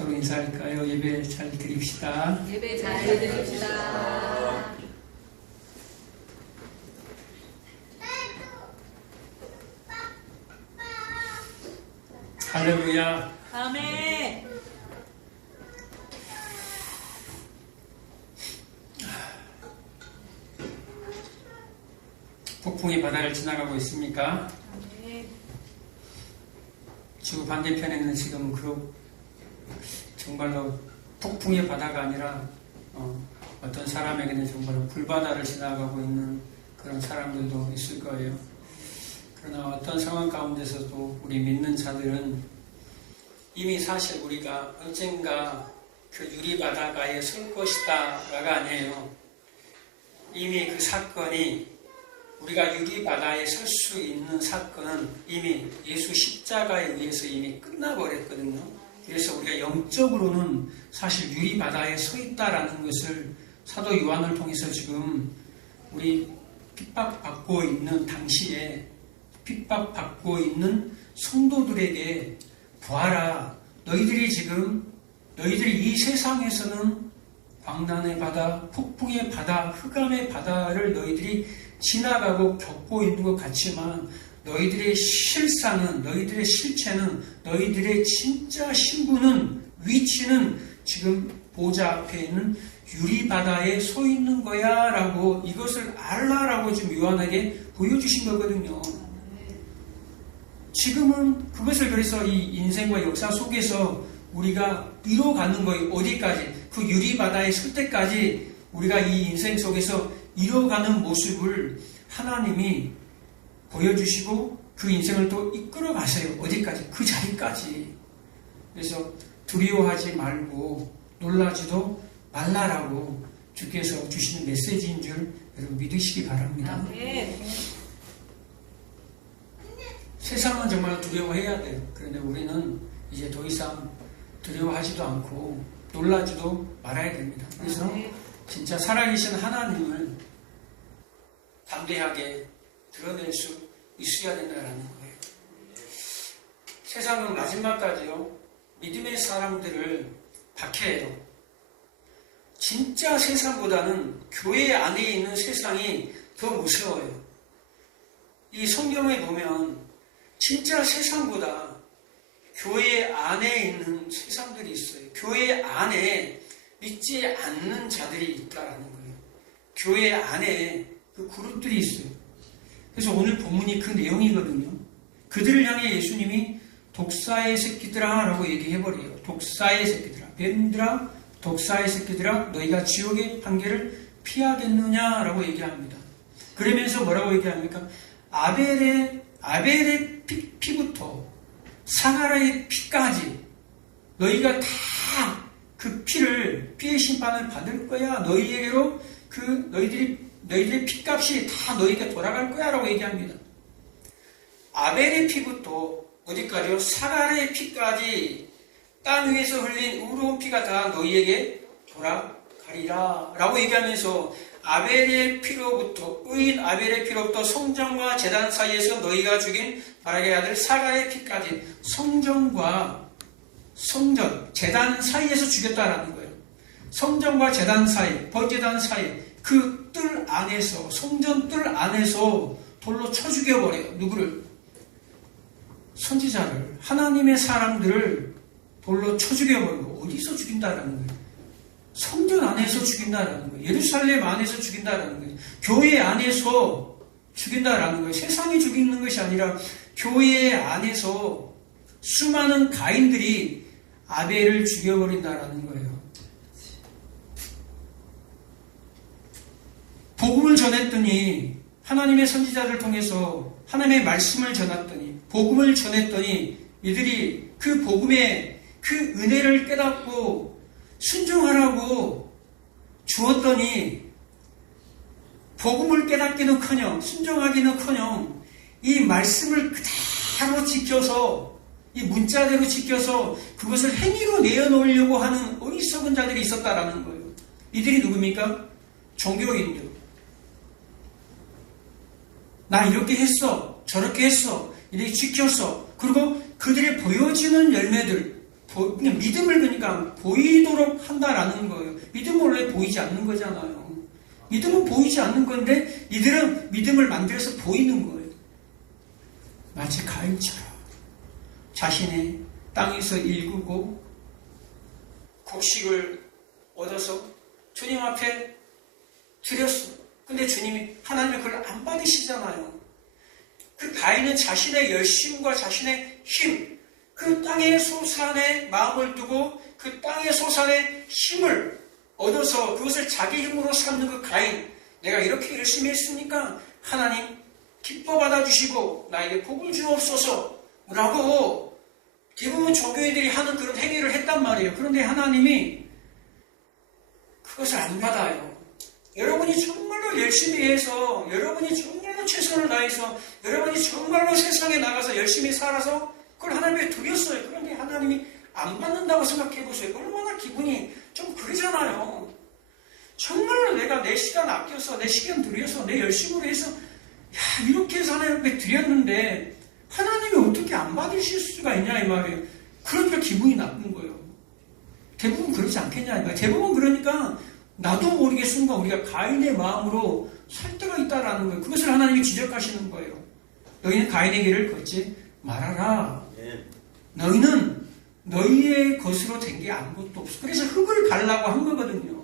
서로 인사할까요? 예배 잘 드립시다. 예배 잘 드립시다. 할렐루야. 아멘. 폭풍이 바다를 지나가고 있습니까? 아멘. 지구 반대편에는 지금 정말로 폭풍의 바다가 아니라 어떤 사람에게는 정말로 불바다를 지나가고 있는 그런 사람들도 있을 거예요. 그러나 어떤 상황 가운데서도 우리 믿는 자들은 이미 사실 우리가 언젠가 그 유리바다가에 설 것이다가 아니에요. 이미 그 사건이 우리가 유리바다에 설 수 있는 사건은 이미 예수 십자가에 의해서 이미 끝나버렸거든요. 그래서 우리가 영적으로는 사실 유리바다에 서 있다라는 것을 사도 요한을 통해서 지금 우리 핍박받고 있는 당시에 핍박받고 있는 성도들에게 보아라. 너희들이 이 세상에서는 광난의 바다, 폭풍의 바다, 흑암의 바다를 너희들이 지나가고 겪고 있는 것 같지만 너희들의 실상은, 너희들의 실체는, 너희들의 진짜 신분은, 위치는 지금 보좌 앞에 있는 유리바다에 서 있는 거야 라고, 이것을 알라라고 지금 요한에게 보여주신 거거든요. 지금은 그것을 그래서 이 인생과 역사 속에서 우리가 이뤄가는 거예요. 어디까지? 그 유리바다에 설 때까지 우리가 이 인생 속에서 이뤄가는 모습을 하나님이 보여주시고 그 인생을 또 이끌어 가세요. 어디까지? 그 자리까지. 그래서 두려워하지 말고 놀라지도 말라라고 주께서 주시는 메시지인 줄 여러분 믿으시기 바랍니다. 세상은 정말 두려워해야 돼요. 그런데 우리는 이제 더 이상 두려워하지도 않고 놀라지도 말아야 됩니다. 그래서 진짜 살아계신 하나님을 담대하게 드러낼 수 있어야 된다는 거예요. 세상은 마지막까지요, 믿음의 사람들을 박해해요. 진짜 세상보다는 교회 안에 있는 세상이 더 무서워요. 이 성경에 보면 진짜 세상보다 교회 안에 있는 세상들이 있어요. 교회 안에 믿지 않는 자들이 있다라는 거예요. 교회 안에 그 그룹들이 있어요. 그래서 오늘 본문이 그 내용이거든요. 그들을 향해 예수님이 독사의 새끼들아 라고 얘기해버려요. 독사의 새끼들아, 뱀들아, 독사의 새끼들아, 너희가 지옥의 판결을 피하겠느냐 라고 얘기합니다. 그러면서 뭐라고 얘기합니까? 아벨의 피부터 사가라의 피까지 너희가 다 그 피의 심판을 받을 거야. 너희에게로 너희들의 피값이 다 너희에게 돌아갈 거야 라고 얘기합니다. 아벨의 피부터 어디까지요? 사가라의 피까지 땅 위에서 흘린 의로운 피가 다 너희에게 돌아가리라 라고 얘기하면서 아벨의 피로부터, 의인 아벨의 피로부터 성전과 제단 사이에서 너희가 죽인 바라게 아들 사가의 피까지 성전과 제단 사이에서 죽였다라는 거예요. 성전과 제단 사이, 번제단 사이, 그 뜰 안에서, 성전 뜰 안에서 돌로 쳐 죽여버려요. 누구를? 선지자를, 하나님의 사람들을 돌로 쳐 죽여버리고, 어디서 죽인다라는 거예요? 성전 안에서 죽인다라는 거예요. 예루살렘 안에서 죽인다라는 거예요. 교회 안에서 죽인다라는 거예요. 세상이 죽이는 것이 아니라 교회 안에서 수많은 가인들이 아벨을 죽여버린다라는 거예요. 복음을 전했더니, 하나님의 선지자를 통해서 하나님의 말씀을 전했더니, 복음을 전했더니 이들이 그 복음의 그 은혜를 깨닫고 순종하라고 주었더니 복음을 깨닫기는커녕 순종하기는커녕 이 말씀을 그대로 지켜서 이 문자대로 지켜서 그것을 행위로 내어놓으려고 하는 어리석은 자들이 있었다라는 거예요. 이들이 누굽니까? 종교인들. 나 이렇게 했어, 저렇게 했어, 이렇게 지켰어. 그리고 그들이 보여지는 열매들, 그냥 믿음을 그러니까 보이도록 한다라는 거예요. 믿음은 원래 보이지 않는 거잖아요. 믿음은 보이지 않는 건데 이들은 믿음을 만들어서 보이는 거예요. 마치 가인처럼 자신의 땅에서 일구고 곡식을 얻어서 주님 앞에 드렸어. 근데 주님이 하나님은 그걸 안 받으시잖아요. 그 가인은 자신의 열심과 자신의 힘, 그 땅의 소산에 마음을 두고 그 땅의 소산의 힘을 얻어서 그것을 자기 힘으로 삼는 그 가인, 내가 이렇게 열심히 했으니까 하나님 기뻐 받아주시고 나에게 복을 주옵소서 라고 대부분 종교인들이 하는 그런 행위를 했단 말이에요. 그런데 하나님이 그것을 안 받아요. 여러분이 정말로 열심히 해서, 여러분이 정말로 최선을 다해서, 여러분이 정말로 세상에 나가서 열심히 살아서 그걸 하나님께 드렸어요. 그런데 하나님이 안 받는다고 생각해 보세요. 얼마나 기분이 좀 그러잖아요. 정말로 내가 내 시간 아껴서, 내 시간 들여서, 내 열심으로 해서 이렇게 해서 하나님 앞에 드렸는데 하나님이 어떻게 안 받으실 수가 있냐 이 말이에요. 그러니까 기분이 나쁜 거예요. 대부분 그러지 않겠냐 이 말이에요. 대부분 그러니까 나도 모르게 순간 우리가 가인의 마음으로 살 때가 있다라는 거예요. 그것을 하나님이 지적하시는 거예요. 너희는 가인의 길을 걷지 말아라. 너희는 너희의 것으로 된 게 아무것도 없어. 그래서 흙을 갈라고 한 거거든요.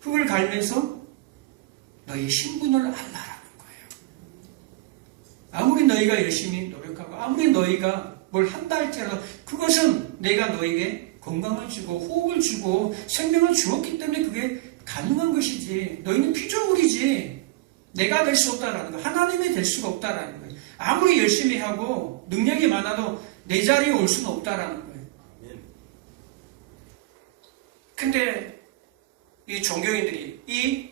흙을 갈면서 너희 신분을 알라라는 거예요. 아무리 너희가 열심히 노력하고 아무리 너희가 뭘 한다 할지라도 그것은 내가 너희에게 건강을 주고 호흡을 주고 생명을 주었기 때문에 그게 가능한 것이지. 너희는 피조물이지. 내가 될 수 없다라는 거. 하나님이 될 수가 없다라는 거예요. 아무리 열심히 하고 능력이 많아도 내 자리에 올 수는 없다라는 거예요. 근데 이 종교인들이, 이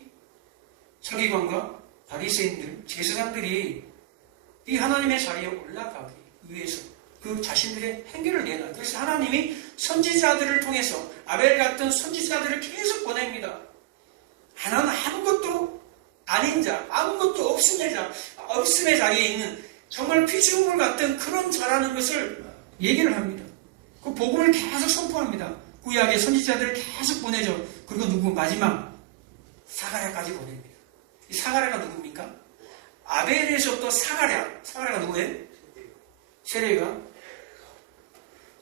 서기관과 바리새인들, 제사장들이 이 하나님의 자리에 올라가기 위해서 그 자신들의 행위를 내놔. 그래서 하나님이 선지자들을 통해서 아벨 같은 선지자들을 계속 보냅니다. 하나는 아무것도 아닌 자, 아무것도 없음의 자리에 있는 정말 피조물 같은 그런 자라는 것을 얘기를 합니다. 그 복음을 계속 선포합니다. 구약의 선지자들을 계속 보내죠. 그리고 누구 마지막 사가랴까지 보냅니다. 이 사가랴가 누굽니까? 아벨에서부터 사가랴가 누구예요? 세례가.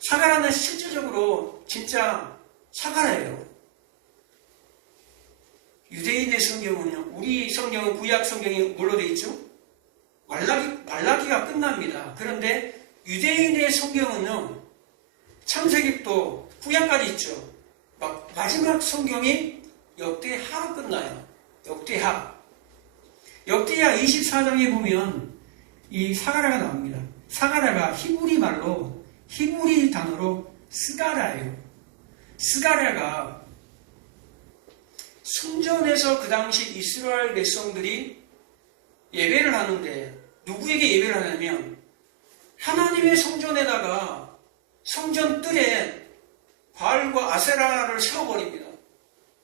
사가랴는 실질적으로 진짜 사가랴예요. 유대인의 성경은요, 우리 성경은 구약 성경이 뭘로 되어 있죠? 말라기가 끝납니다. 그런데 유대인의 성경은요, 창세기부터 구약까지 있죠. 마지막 성경이 역대하로 끝나요. 역대하 24장에 보면 이 사가랴가 나옵니다. 사가랴가 히브리 단어로 스가랴예요. 스가랴가 성전에서 그 당시 이스라엘 백성들이 예배를 하는데 누구에게 예배를 하냐면 하나님의 성전에다가 성전 뜰에 바알과 아세라를 세워버립니다.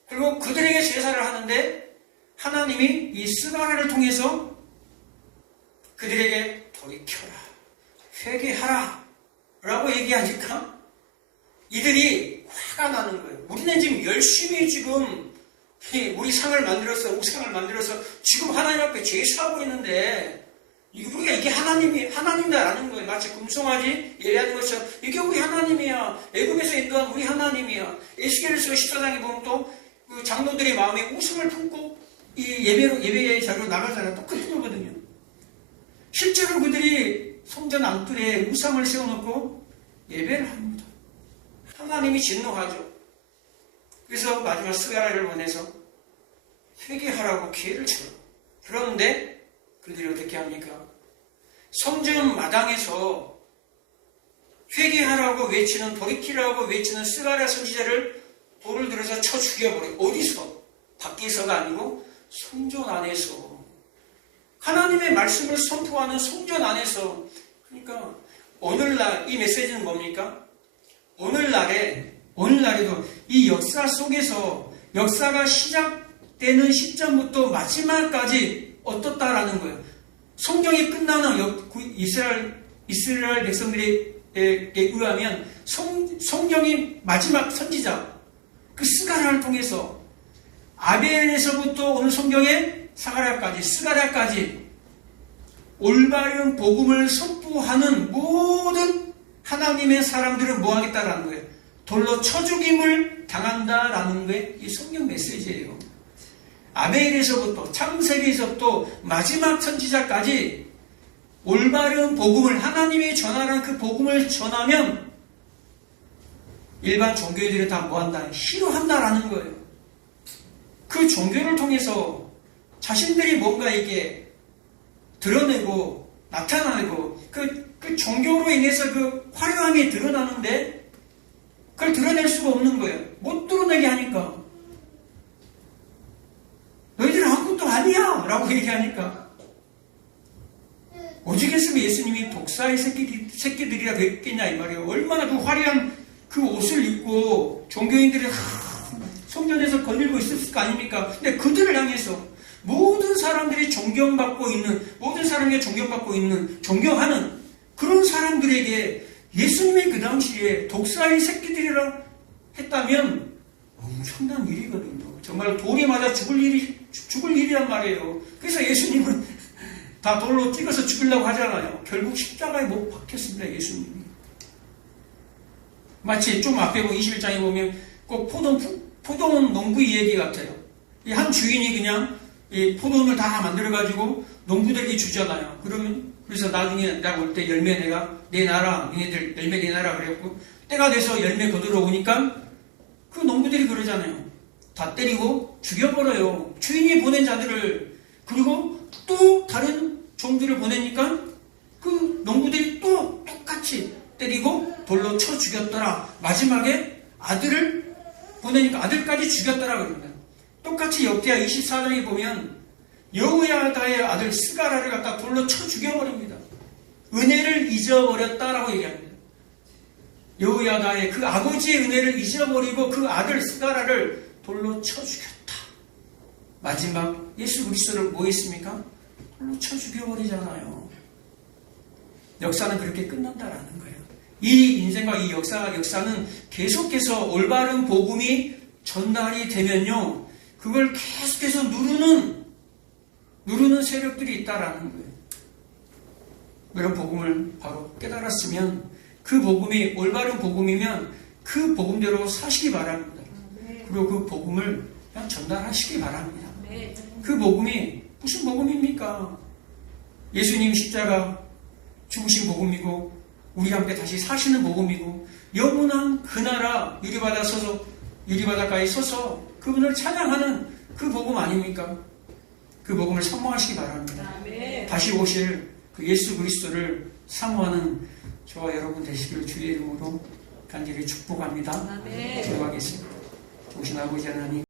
그리고 그들에게 제사를 하는데 하나님이 이 스가랴를 통해서 그들에게 돌이켜라, 회개하라 라고 얘기하니까 이들이 화가 나는 거예요. 우리는 지금 열심히 지금 우리 상을 만들어서 우상을 만들어서 지금 하나님 앞에 제사하고 있는데 우리가 이게 하나님이다라는 거예요. 마치 금송아지 예배하는 것처럼 이게 우리 하나님이야. 애굽에서 인도한 우리 하나님이야. 에스겔서 14장에 보면 또 그 장로들의 마음에 웃음을 품고 이 예배의 자리로 나가잖아요. 똑같은 거거든요. 실제로 그들이 성전 안뜰에 우상을 세워놓고 예배를 합니다. 하나님이 진노하죠. 그래서 마지막 스가랴를 보내서 회개하라고 기회를 줘요. 그런데 그들이 어떻게 합니까? 성전 마당에서 회개하라고 외치는, 돌이키라고 외치는 스가랴 선지자를 돌을 들어서 쳐 죽여버려요. 어디서? 밖에서가 아니고 성전 안에서. 하나님의 말씀을 선포하는 성전 안에서. 그러니까 오늘날 이 메시지는 뭡니까? 오늘날에도 이 역사 속에서 역사가 시작되는 시점부터 마지막까지 어떻다라는 거예요. 성경이 끝나는 이스라엘 백성들이 의하면 성경의 마지막 선지자 그 스가랴를 통해서 아벨에서부터 오늘 성경의 스가랴까지 올바른 복음을 선포하는 모든 하나님의 사람들은 뭐 하겠다라는 거예요? 돌로 쳐 죽임을 당한다라는 게 이 성경 메시지예요. 아벨에서부터 창세기에서부터 마지막 선지자까지 올바른 복음을 하나님이 전하는 그 복음을 전하면 일반 종교인들이 다 뭐한다? 싫어한다라는 거예요. 그 종교를 통해서 자신들이 뭔가 이게 드러내고 나타나고 그 종교로 인해서 그 화려함이 드러나는데 그걸 드러낼 수가 없는 거예요. 못 드러내게 하니까. 너희들은 아무것도 아니야! 라고 얘기하니까. 오죽했으면 예수님이 독사의 새끼들이라 그랬겠냐 이 말이에요. 얼마나 그 화려한 그 옷을 입고 종교인들이 성전에서 거닐고 있었을 거 아닙니까? 근데 그들을 향해서 모든 사람들이 존경받고 있는, 모든 사람에게 존경받고 있는, 존경하는 그런 사람들에게 예수님이 그 당시에 독사의 새끼들이라 했다면 엄청난 일이거든요. 정말 돌이 맞아 죽을 일이란 말이에요. 그래서 예수님은 다 돌로 찍어서 죽이려고 하잖아요. 결국 십자가에 못 박혔습니다. 예수님이. 마치 좀 앞에 보면 21장에 보면 꼭 포도원 농부 얘기 같아요. 이 한 주인이 그냥 이 포도원을 다 만들어가지고 농부들에게 주잖아요. 그래서 나중에 내가 올 때 열매 내놔라. 얘네들 열매 내놔라. 그래갖고 때가 돼서 열매 거두러 오니까 그 농부들이 그러잖아요. 다 때리고 죽여버려요. 주인이 보낸 자들을. 그리고 또 다른 종들을 보내니까 그 농부들이 또 똑같이 때리고 돌로 쳐 죽였더라. 마지막에 아들을 보내니까 아들까지 죽였더라 그럽니다. 똑같이 역대하 24장에 보면 여호야다의 아들 스가랴를 갖다 돌로 쳐 죽여버립니다. 은혜를 잊어버렸다라고 얘기합니다. 여호야다의 그 아버지의 은혜를 잊어버리고 그 아들 스가랴를 돌로 쳐 죽였다. 마지막 예수 그리스도를 뭐 했습니까? 돌로 쳐 죽여버리잖아요. 역사는 그렇게 끝난다라는 거예요. 이 인생과 이 역사는 계속해서 올바른 복음이 전달이 되면요, 그걸 계속해서 누르는 세력들이 있다라는 거예요. 그런 복음을 바로 깨달았으면 그 복음이 올바른 복음이면 그 복음대로 사시기 바랍니다. 그리고 그 복음을 그냥 전달하시기 바랍니다. 그 복음이 무슨 복음입니까? 예수님 십자가 죽으신 복음이고 우리와 함께 다시 사시는 복음이고 영원한 그 나라 유리바다가에 서서 그분을 찬양하는 그 복음 아닙니까? 그 복음을 사모하시기 바랍니다. 다시 오실 그 예수 그리스도를 사모하는 저와 여러분 되시기를 주의 이름으로 간절히 축복합니다. 기도하겠습니다. 오신 아버지 하나님,